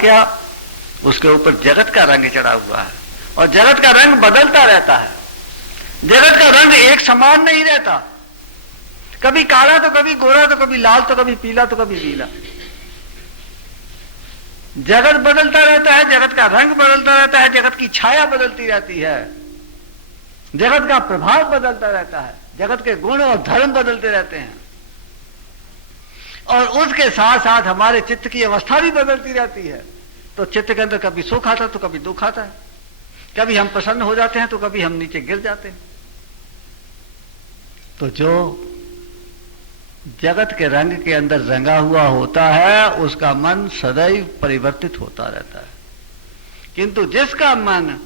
क्या, उसके ऊपर जगत का रंग चढ़ा हुआ है और जगत का रंग बदलता रहता है। जगत का रंग एक समान नहीं रहता, कभी काला तो कभी गोरा तो कभी लाल तो कभी पीला तो कभी नीला। जगत बदलता रहता है, जगत का रंग बदलता रहता है, जगत की छाया बदलती रहती है, जगत का प्रभाव बदलता रहता है, जगत के गुण और धर्म बदलते रहते हैं और उसके साथ साथ हमारे चित्त की अवस्था भी बदलती रहती है। तो चित्त के अंदर कभी सुख आता है तो कभी दुख आता है, कभी हम प्रसन्न हो जाते हैं तो कभी हम नीचे गिर जाते हैं। तो जो जगत के रंग के अंदर रंगा हुआ होता है उसका मन सदैव परिवर्तित होता रहता है, किंतु जिसका मन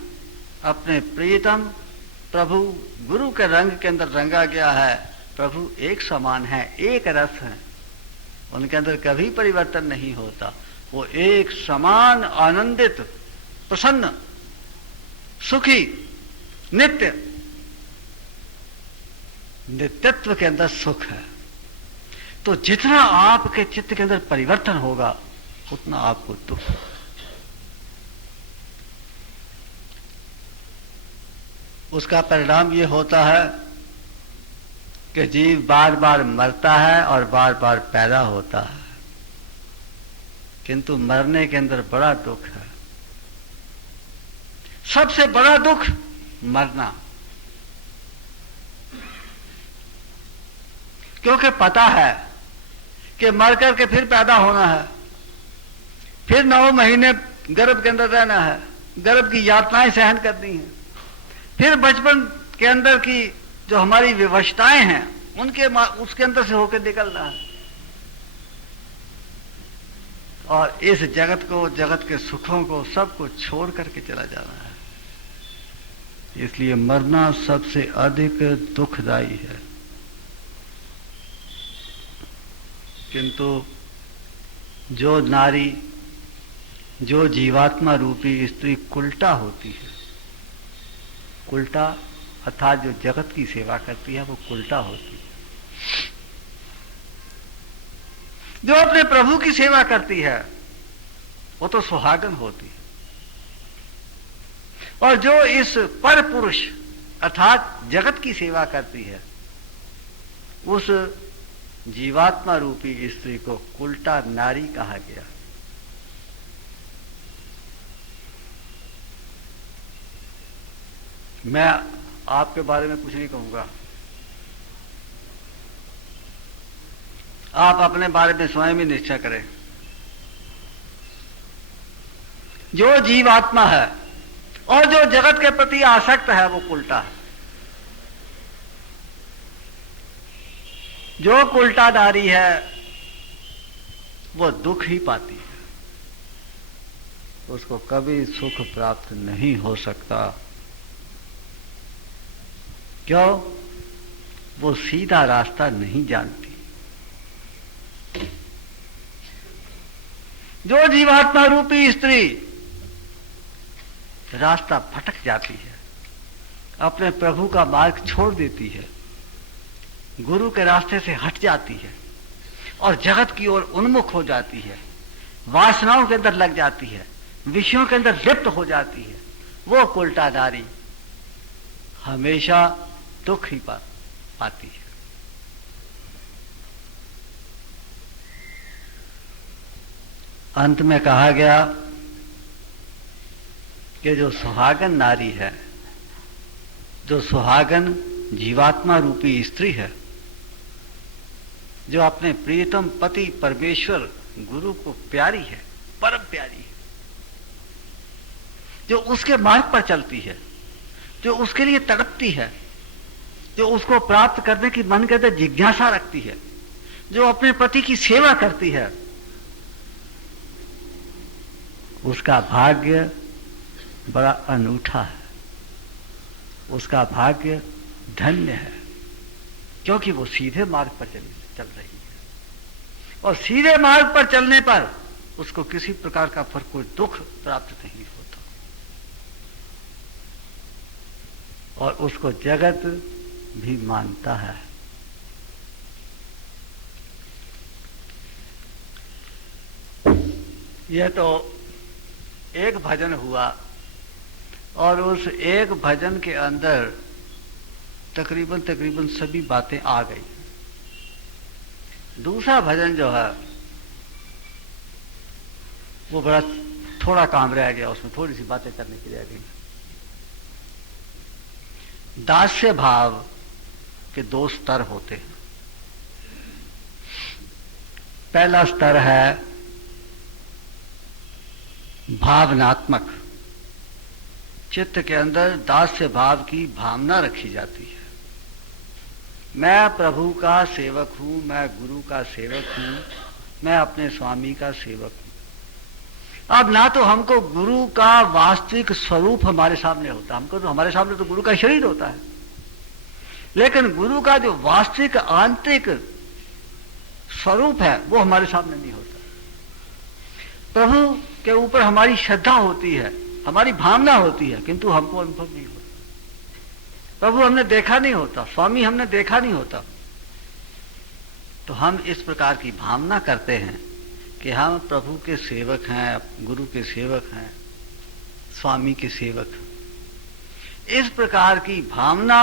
अपने प्रियतम प्रभु गुरु के रंग के अंदर रंगा गया है, प्रभु एक समान है, एक रस है, उनके अंदर कभी परिवर्तन नहीं होता, वो एक समान आनंदित प्रसन्न सुखी नित्य, नित्यत्व के अंदर सुख है। तो जितना आपके चित्त के अंदर परिवर्तन होगा उतना आपको दुख। उसका परिणाम ये होता है कि जीव बार बार मरता है और बार बार पैदा होता है, किंतु मरने के अंदर बड़ा दुख है। सबसे बड़ा दुख मरना, क्योंकि पता है कि मर करके फिर पैदा होना है, फिर 9 महीने गर्भ के अंदर रहना है, गर्भ की यातनाएं सहन करनी है, फिर बचपन के अंदर की जो हमारी विवशताएं हैं उनके उसके अंदर से होकर निकलना है और इस जगत को, जगत के सुखों को, सबको छोड़ करके चला जाना है। इसलिए मरना सबसे अधिक दुखदाई है। किंतु जो नारी, जो जीवात्मा रूपी स्त्री कुलटा होती है, कुलटा अर्थात जो जगत की सेवा करती है वो कुलटा होती है। जो अपने प्रभु की सेवा करती है वो तो सुहागन होती है और जो इस पर पुरुष अर्थात जगत की सेवा करती है उस जीवात्मा रूपी स्त्री को कुलटा नारी कहा गया। मैं आपके बारे में कुछ नहीं कहूंगा, आप अपने बारे में स्वयं ही निश्चय करें। जो जीवात्मा है और जो जगत के प्रति आसक्त है वो कुलटा है। जो कुलटा नारी है वो दुख ही पाती है, उसको कभी सुख प्राप्त नहीं हो सकता। क्यों? वो सीधा रास्ता नहीं जानती। जो जीवात्मा रूपी स्त्री रास्ता भटक जाती है, अपने प्रभु का मार्ग छोड़ देती है, गुरु के रास्ते से हट जाती है और जगत की ओर उन्मुख हो जाती है, वासनाओं के अंदर लग जाती है, विषयों के अंदर लिप्त हो जाती है, वो कुलटा नारी हमेशा दुख ही पाती है। अंत में कहा गया कि जो सुहागन नारी है, जो सुहागन जीवात्मा रूपी स्त्री है, जो अपने प्रियतम पति परमेश्वर गुरु को प्यारी है, परम प्यारी है, जो उसके मार्ग पर चलती है, जो उसके लिए तड़पती है, जो उसको प्राप्त करने की मन के अंदर जिज्ञासा रखती है, जो अपने पति की सेवा करती है, उसका भाग्य बड़ा अनूठा है, उसका भाग्य धन्य है, क्योंकि वो सीधे मार्ग पर चल रही है और सीधे मार्ग पर चलने पर उसको किसी प्रकार का फिर कोई दुख प्राप्त नहीं होता और उसको जगत भी मानता है। यह तो एक भजन हुआ और उस एक भजन के अंदर तकरीबन सभी बातें आ गई। दूसरा भजन जो है वो बड़ा थोड़ा काम रह गया, उसमें थोड़ी सी बातें करने की रह गई। दास्य भाव के दो स्तर होते हैं। पहला स्तर है भावनात्मक, चित्त के अंदर दास्य भाव की भावना रखी जाती है। मैं प्रभु का सेवक हूं, मैं गुरु का सेवक हूं, मैं अपने स्वामी का सेवक हूं। अब ना तो हमको गुरु का वास्तविक स्वरूप हमारे सामने होता, हमको तो हमारे सामने तो गुरु का शरीर होता है, लेकिन गुरु का जो वास्तविक आंतरिक स्वरूप है वो हमारे सामने नहीं होता। प्रभु के ऊपर हमारी श्रद्धा होती है, हमारी भावना होती है, किंतु हमको अनुभव नहीं होता। प्रभु हमने देखा नहीं होता, स्वामी हमने देखा नहीं होता। तो हम इस प्रकार की भावना करते हैं कि हम प्रभु के सेवक हैं, गुरु के सेवक हैं, स्वामी के सेवक हैं। इस प्रकार की भावना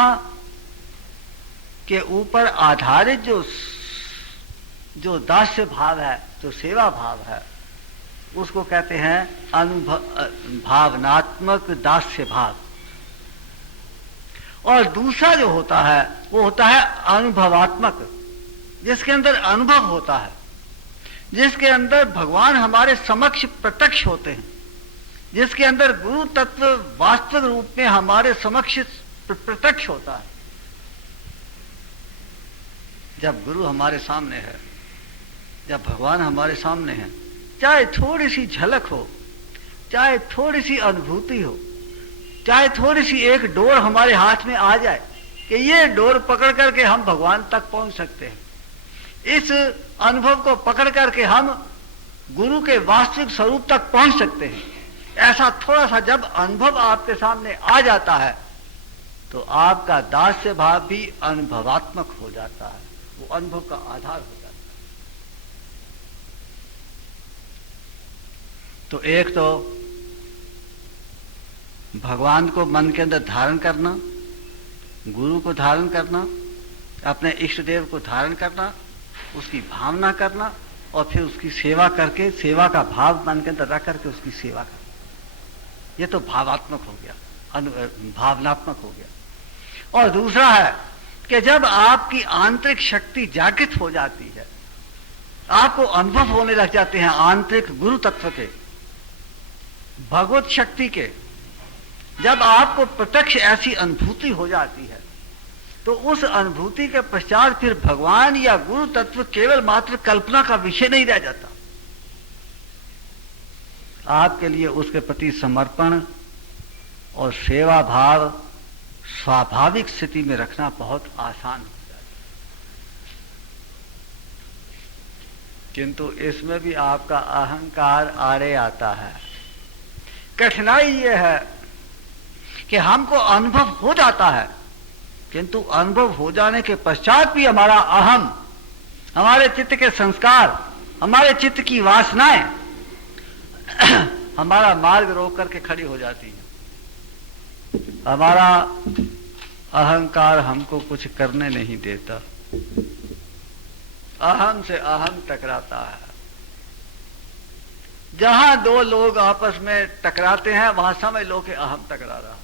के ऊपर आधारित जो दास्य भाव है, जो सेवा भाव है, उसको कहते हैं भावनात्मक दास्य भाव। और दूसरा जो होता है वो होता है अनुभवात्मक, जिसके अंदर अनुभव होता है, जिसके अंदर भगवान हमारे समक्ष प्रत्यक्ष होते हैं, जिसके अंदर गुरु तत्व वास्तविक रूप में हमारे समक्ष प्रत्यक्ष होता है। जब गुरु हमारे सामने है, जब भगवान हमारे सामने है, चाहे थोड़ी सी झलक हो, चाहे थोड़ी सी अनुभूति हो, चाहे थोड़ी सी एक डोर हमारे हाथ में आ जाए कि ये डोर पकड़ करके हम भगवान तक पहुंच सकते हैं, इस अनुभव को पकड़ करके हम गुरु के वास्तविक स्वरूप तक पहुंच सकते हैं, ऐसा थोड़ा सा जब अनुभव आपके सामने आ जाता है तो आपका दास्य भाव भी अनुभवात्मक हो जाता है, वो अनुभव का आधार हो जाता है। तो एक तो भगवान को मन के अंदर धारण करना, गुरु को धारण करना, अपने इष्ट देव को धारण करना, उसकी भावना करना और फिर उसकी सेवा करके, सेवा का भाव मन के अंदर रख करके उसकी सेवा करना, ये तो भावात्मक हो गया, भावनात्मक हो गया। और दूसरा है कि जब आपकी आंतरिक शक्ति जागृत हो जाती है, आपको अनुभव होने लग जाते हैं आंतरिक गुरु तत्व के, भगवत शक्ति के, जब आपको प्रत्यक्ष ऐसी अनुभूति हो जाती है तो उस अनुभूति के पश्चात फिर भगवान या गुरु तत्व केवल मात्र कल्पना का विषय नहीं रह जाता। आपके लिए उसके प्रति समर्पण और सेवा भाव स्वाभाविक स्थिति में रखना बहुत आसान हो जाता है। किंतु इसमें भी आपका अहंकार आड़े आता है। कठिनाई यह है कि हमको अनुभव हो जाता है, किंतु अनुभव हो जाने के पश्चात भी हमारा अहम, हमारे चित्त के संस्कार, हमारे चित्त की वासनाएं हमारा मार्ग रोक करके खड़ी हो जाती है। हमारा अहंकार हमको कुछ करने नहीं देता, अहम से अहम टकराता है। जहां दो लोग आपस में टकराते हैं वहां समझ लो कि अहम टकरा रहा।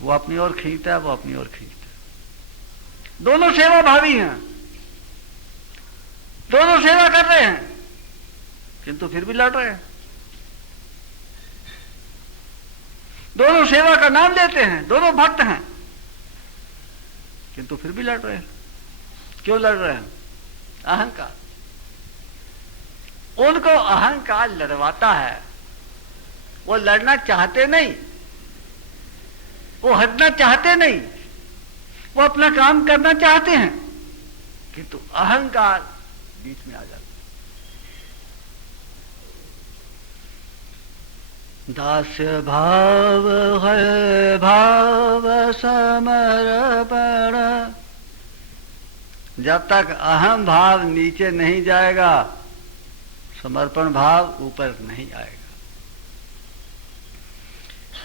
वो अपनी ओर खींचता है, वो अपनी ओर खींचता है। दोनों सेवा भावी हैं, दोनों सेवा कर रहे हैं, किंतु फिर भी लड़ रहे हैं। दोनों सेवा का नाम लेते हैं, दोनों भक्त हैं, किंतु फिर भी लड़ रहे हैं। क्यों लड़ रहे हैं? अहंकार। उनको अहंकार लड़वाता है, वो लड़ना चाहते नहीं, वो हटना चाहते नहीं, वो अपना काम करना चाहते हैं, किंतु अहंकार बीच में आ जाता है। दास्य भाव है भाव समर्पण। जब तक अहम भाव नीचे नहीं जाएगा समर्पण भाव ऊपर नहीं आएगा।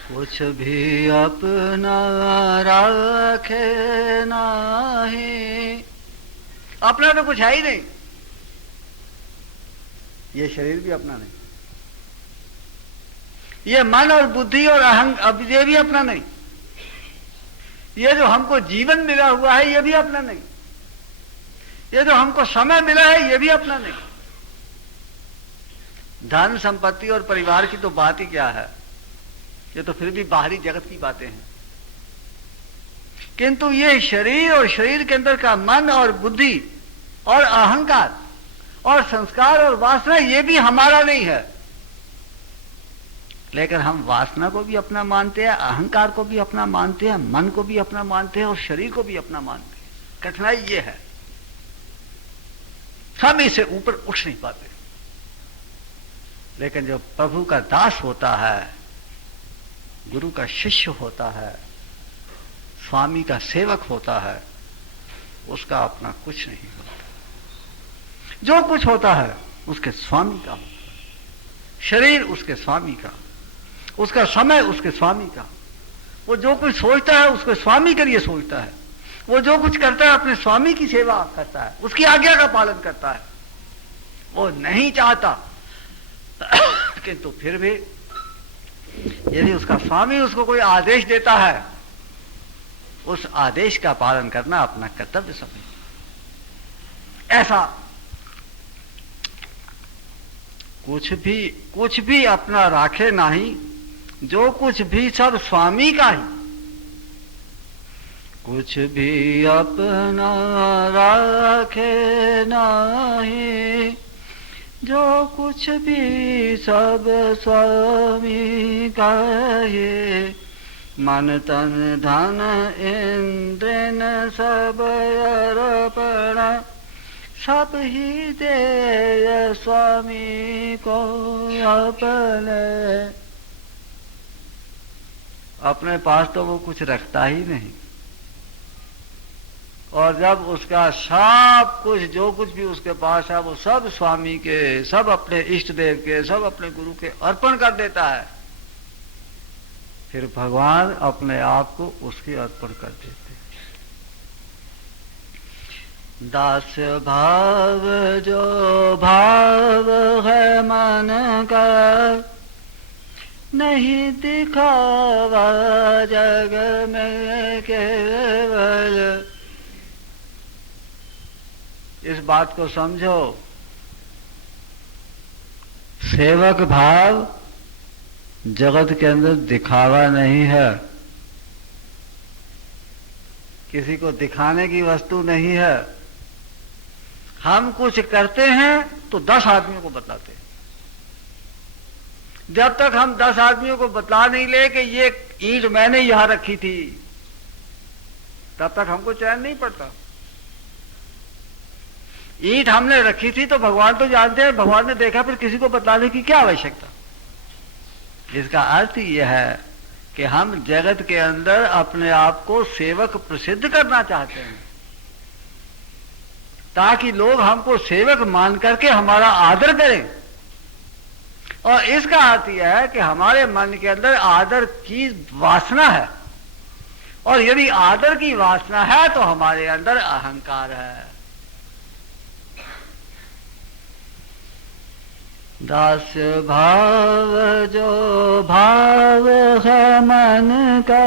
कुछ भी अपना रखे नहीं, अपना तो कुछ है ही नहीं। ये शरीर भी अपना नहीं, ये मन और बुद्धि और अहंग अब ये भी अपना नहीं, ये जो हमको जीवन मिला हुआ है ये भी अपना नहीं, ये जो हमको समय मिला है ये भी अपना नहीं। धन संपत्ति और परिवार की तो बात ही क्या है, ये तो फिर भी बाहरी जगत की बातें हैं। किंतु ये शरीर और शरीर के अंदर का मन और बुद्धि और अहंकार और संस्कार और वासना ये भी हमारा नहीं है। लेकिन हम वासना को भी अपना मानते हैं, अहंकार को भी अपना मानते हैं, मन को भी अपना मानते हैं और शरीर को भी अपना मानते हैं। कठिनाई ये है, हम इसे ऊपर उठ नहीं पाते। लेकिन जो प्रभु का दास होता है, गुरु का शिष्य होता है, स्वामी का सेवक होता है, उसका अपना कुछ नहीं होता। जो कुछ होता है उसके स्वामी का होता है। शरीर उसके स्वामी का, उसका समय उसके स्वामी का। वो जो कुछ सोचता है उसके स्वामी के लिए सोचता है। वो जो कुछ करता है अपने स्वामी की सेवा करता है, उसकी आज्ञा का पालन करता है। वो नहीं चाहता किंतु फिर भी यदि उसका स्वामी उसको कोई आदेश देता है, उस आदेश का पालन करना अपना कर्तव्य समझ। ऐसा कुछ भी अपना राखे नहीं, जो कुछ भी सब स्वामी का ही। कुछ भी अपना राखे नहीं, जो कुछ भी सब स्वामी का है। मन तन धन इंद्रिय सब अर्पण, सब ही दे स्वामी को अपने। अपने पास तो वो कुछ रखता ही नहीं, और जब उसका सब कुछ जो कुछ भी उसके पास है वो सब स्वामी के, सब अपने इष्ट देव के, सब अपने गुरु के अर्पण कर देता है, फिर भगवान अपने आप को उसके अर्पण कर देते। दास भाव जो भाव है मन का, नहीं दिखावा जग में केवल। इस बात को समझो, सेवक भाव जगत के अंदर दिखावा नहीं है, किसी को दिखाने की वस्तु नहीं है। हम कुछ करते हैं तो 10 आदमियों को बतलाते हैं। जब तक हम 10 आदमियों को बतला नहीं ले कि ये ईंट मैंने यहां रखी थी, तब तक हमको चैन नहीं पड़ता। ईंट हमने रखी थी तो भगवान तो जानते हैं, भगवान ने देखा, फिर किसी को बतलाने की क्या आवश्यकता। इसका अर्थ यह है कि हम जगत के अंदर अपने आप को सेवक प्रसिद्ध करना चाहते हैं, ताकि लोग हमको सेवक मान करके हमारा आदर करें। और इसका अर्थ यह है कि हमारे मन के अंदर आदर की वासना है, और यदि आदर की वासना है तो हमारे अंदर अहंकार है। दास भाव जो भाव है मन का,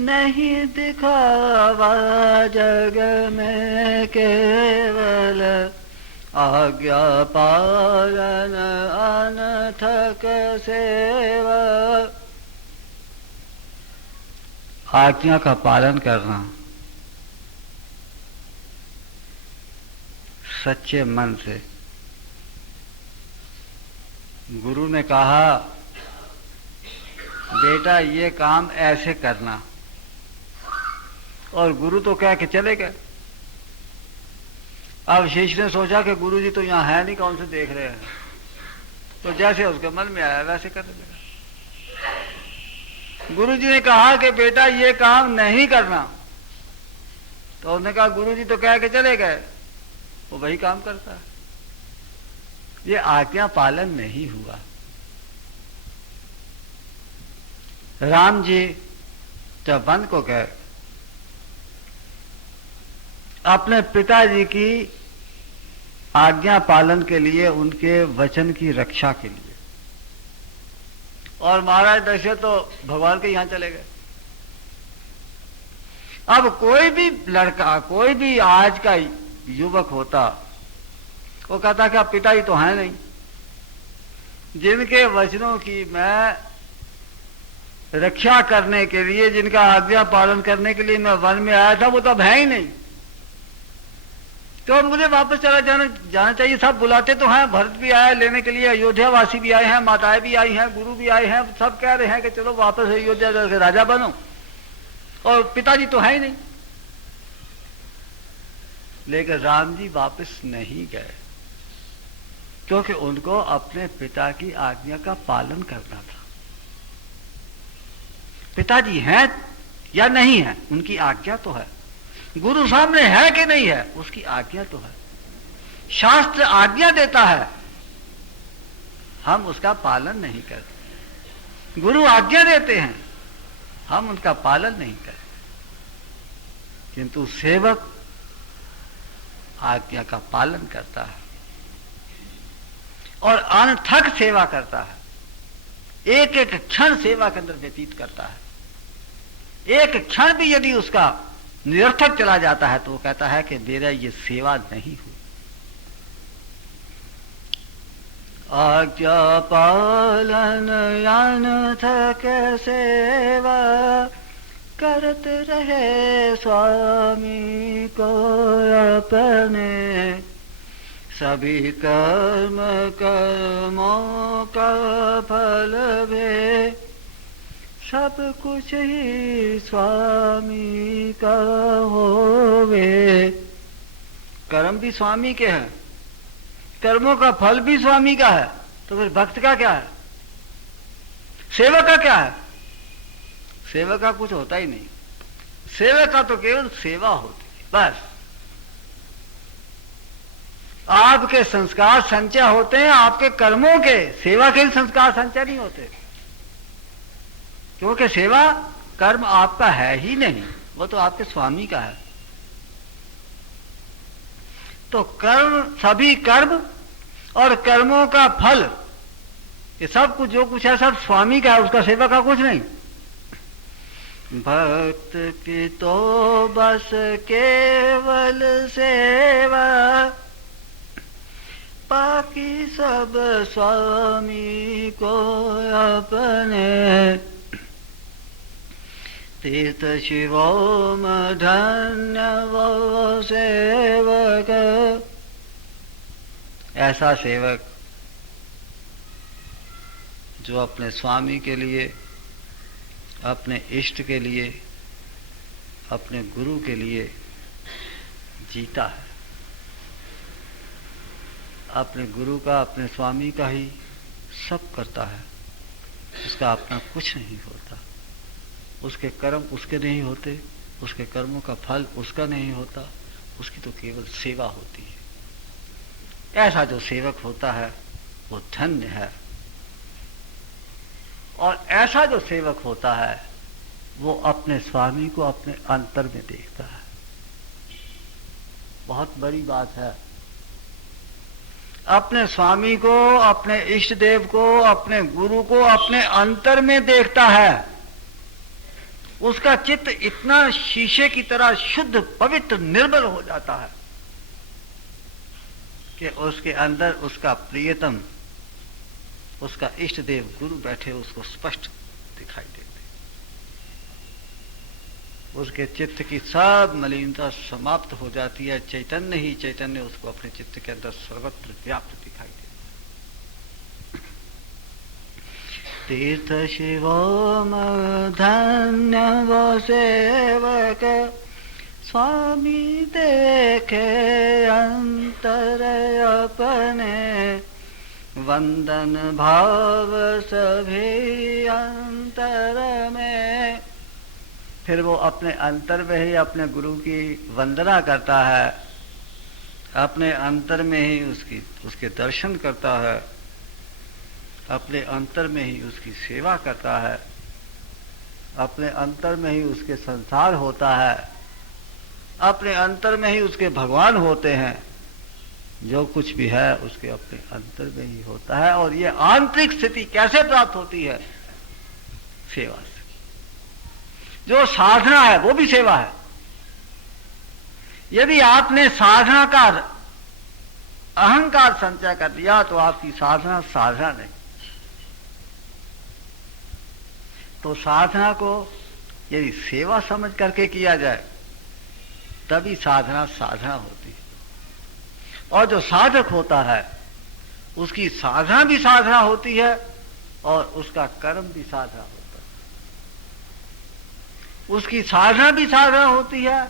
नहीं दिखावा जग में केवल। आज्ञा पालन अनथक सेवा, आज्ञा का पालन करना सच्चे मन से। गुरु ने कहा बेटा ये काम ऐसे करना, और गुरु तो कह के चले गए। अब शिष्य ने सोचा कि गुरु जी तो यहाँ है नहीं, कौन से देख रहे हैं, तो जैसे उसके मन में आया वैसे करने लगा। गुरु जी ने कहा कि बेटा ये काम नहीं करना, तो उसने कहा गुरु जी तो कह के चले गए, वो वही काम करता है। ये आज्ञा पालन नहीं हुआ। राम जी जब वन को गए अपने पिताजी की आज्ञा पालन के लिए, उनके वचन की रक्षा के लिए, और महाराज दशरथ तो भगवान के यहां चले गए। अब कोई भी लड़का, कोई भी आज का युवक होता, वो कहता कि अब पिताजी तो है नहीं, जिनके वचनों की मैं रक्षा करने के लिए, जिनका आज्ञा पालन करने के लिए मैं वन में आया था, वो तो अब है ही नहीं, तो मुझे वापस चला जाना चाहिए। सब बुलाते तो हैं, भरत भी आया लेने के लिए, अयोध्या वासी भी आए हैं, माताएं भी आई हैं, गुरु भी आए हैं, सब कह रहे हैं कि चलो वापस अयोध्या जाकर राजा बनो, और पिताजी तो है ही नहीं। लेकिन राम जी वापस नहीं गए, क्योंकि उनको अपने पिता की आज्ञा का पालन करना था। पिताजी हैं या नहीं है, उनकी आज्ञा तो है। गुरु सामने है कि नहीं है, उसकी आज्ञा तो है। शास्त्र आज्ञा देता है, हम उसका पालन नहीं करते। गुरु आज्ञा देते हैं, हम उनका पालन नहीं करते। किंतु सेवक आज्ञा का पालन करता है और अनथक सेवा करता है, एक एक क्षण सेवा के अंदर व्यतीत करता है। एक क्षण भी यदि उसका निरर्थक चला जाता है तो वो कहता है कि मेरा ये सेवा नहीं हुई। आज्ञा पालन अनथक सेवा करत रहे स्वामी को अपने, सभी कर्म कर्मों का फल भे, सब कुछ ही स्वामी का होवे। कर्म भी स्वामी के हैं, कर्मों का फल भी स्वामी का है, तो फिर भक्त का क्या है, सेवक का क्या है? सेवक का कुछ होता ही नहीं। सेवक का तो केवल सेवा होती है, बस। आपके संस्कार संचय होते हैं आपके कर्मों के, सेवा के संस्कार संचय नहीं होते, क्योंकि सेवा कर्म आपका है ही नहीं, वो तो आपके स्वामी का है। तो कर्म, सभी कर्म और कर्मों का फल, ये सब कुछ जो कुछ है सब स्वामी का है, उसका सेवा का कुछ नहीं। भक्त की तो बस केवल सेवा, बाकी सब स्वामी को अपने, तीर्थ शिवोम धन्य वो सेवक। ऐसा सेवक जो अपने स्वामी के लिए, अपने इष्ट के लिए, अपने गुरु के लिए जीता है, अपने गुरु का, अपने स्वामी का ही सब करता है, उसका अपना कुछ नहीं होता, उसके कर्म उसके नहीं होते, उसके कर्मों का फल उसका नहीं होता, उसकी तो केवल सेवा होती है। ऐसा जो सेवक होता है वो धन्य है, और ऐसा जो सेवक होता है वो अपने स्वामी को अपने अंतर में देखता है। बहुत बड़ी बात है, अपने स्वामी को, अपने इष्ट देव को, अपने गुरु को अपने अंतर में देखता है। उसका चित्त इतना शीशे की तरह शुद्ध, पवित्र, निर्मल हो जाता है कि उसके अंदर उसका प्रियतम, उसका इष्ट देव गुरु बैठे उसको स्पष्ट दिखाई देते। उसके चित्त की सब मलिनता समाप्त हो जाती है। चैतन्य ही चैतन्य उसको अपने चित्त के अंदर सर्वत्र व्याप्त दिखाई देता। तीर्थ शिवोम धन्य वो सेवक, स्वामी देखे अंतर अपने, वंदन भाव सभी अंतर में। फिर वो अपने अंतर में ही अपने गुरु की वंदना करता है, अपने अंतर में ही उसके दर्शन करता है, अपने अंतर में ही उसकी सेवा करता है, अपने अंतर में ही उसके संसार होता है, अपने अंतर में ही उसके भगवान होते हैं। जो कुछ भी है उसके अपने अंतर में ही होता है। और ये आंतरिक स्थिति कैसे प्राप्त होती है? सेवा से। जो साधना है वो भी सेवा है। यदि आपने साधना का अहंकार संचय कर दिया तो आपकी साधना साधना नहीं। तो साधना को यदि सेवा समझ करके किया जाए तभी साधना साधना होती है। और जो साधक होता है उसकी साधना भी साधना होती है और उसका कर्म भी साधना होता है। उसकी साधना भी साधना होती है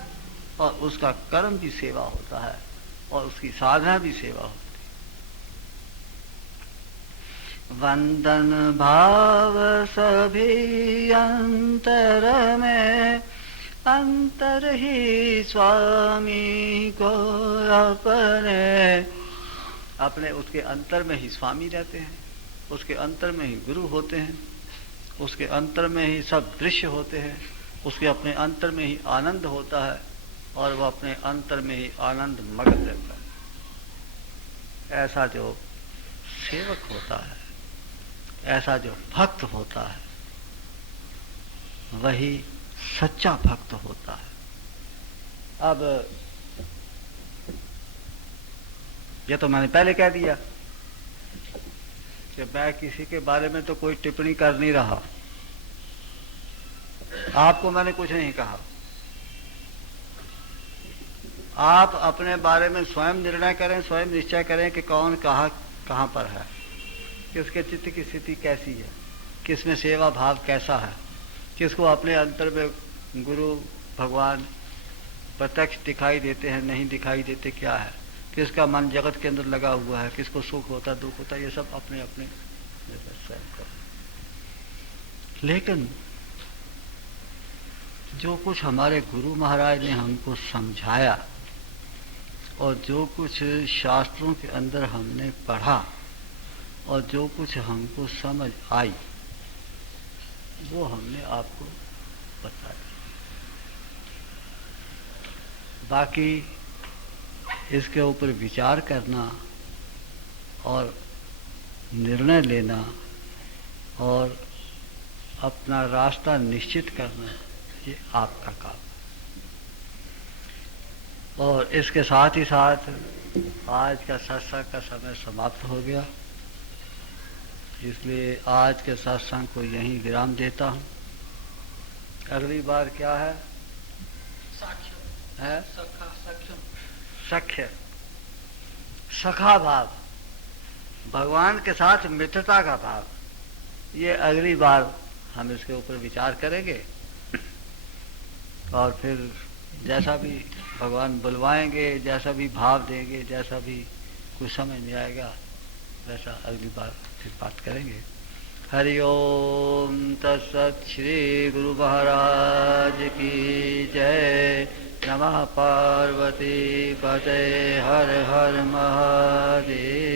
और उसका कर्म भी सेवा होता है और उसकी साधना भी सेवा होती है। वंदन भाव सभी अंतर में, अंतर ही स्वामी को अपने उसके अंतर में ही स्वामी रहते हैं, उसके अंतर में ही गुरु होते हैं, उसके अंतर में ही सब दृश्य होते हैं, उसके अपने अंतर में ही आनंद होता है और वह अपने अंतर में ही आनंद मगन रहता है। ऐसा जो सेवक होता है, ऐसा जो भक्त होता है, वही सच्चा भक्त होता है। अब ये तो मैंने पहले कह दिया कि मैं किसी के बारे में तो कोई टिप्पणी कर नहीं रहा। आपको मैंने कुछ नहीं कहा। आप अपने बारे में स्वयं निर्णय करें, स्वयं निश्चय करें कि कौन कहाँ पर है, किसके चित्त की स्थिति कैसी है, किसमें सेवा भाव कैसा है, किसको अपने अंतर में गुरु भगवान प्रत्यक्ष दिखाई देते हैं, नहीं दिखाई देते, क्या है, किसका मन जगत के अंदर लगा हुआ है, किसको सुख होता दुख होता, ये सब अपने अपने स्वयं कर। लेकिन जो कुछ हमारे गुरु महाराज ने हमको समझाया और जो कुछ शास्त्रों के अंदर हमने पढ़ा और जो कुछ हमको समझ आई वो हमने आपको बताया। बाकी इसके ऊपर विचार करना और निर्णय लेना और अपना रास्ता निश्चित करना ये आपका काम है। और इसके साथ ही साथ आज का सत्संग का समय समाप्त हो गया, इसलिए आज के सत्संग को यहीं विराम देता हूँ। अगली बार क्या है? साख्य है, सख्य, सखा भाव, भगवान के साथ मित्रता का भाव। ये अगली बार हम इसके ऊपर विचार करेंगे और फिर जैसा भी भगवान बुलवाएंगे, जैसा भी भाव देंगे, जैसा भी कुछ समझ में आएगा वैसा अगली बार फिर बात करेंगे। हरि ओम तत्सत। श्री गुरु महाराज की जय। नमः पार्वती पते हर हर महादेव।